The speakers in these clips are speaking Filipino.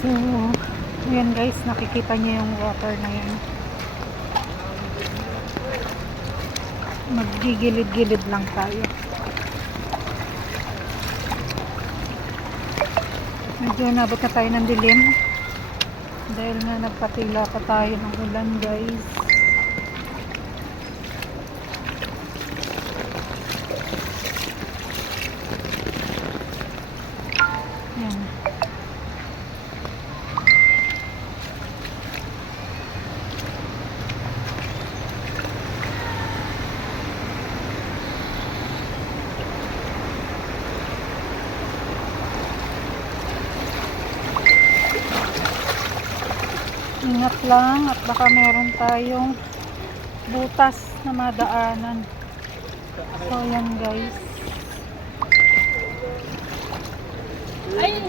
So, ayan guys, nakikita niyo yung water na yan. Maggigilid-gilid lang tayo. Medyo nabot na tayo ng dilim. Dahil nga nagpatila pa tayo ng ulan guys. Yan. Ingat lang at baka meron tayong butas na madaanan. So yan guys. Ayan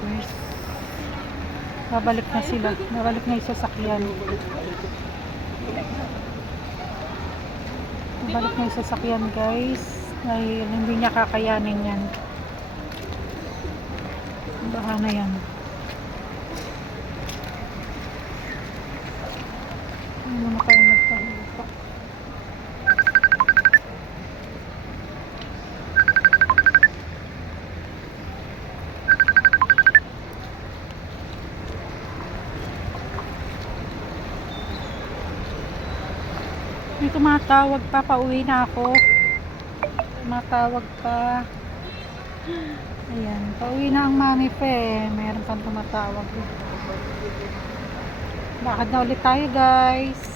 guys. Babalik na sila. Babalik na yung sasakyan. Babalik na yung sasakyan guys. Dahil hindi niya kakayanin yan. Baha na yan. Ano na tayo nagpahipa. May tumatawag pa. Pauwi na ako. Tumatawag pa. Ayan, pauwi na ang mami pe. Mayroon pang tumatawag. Lakad na ulit tayo guys.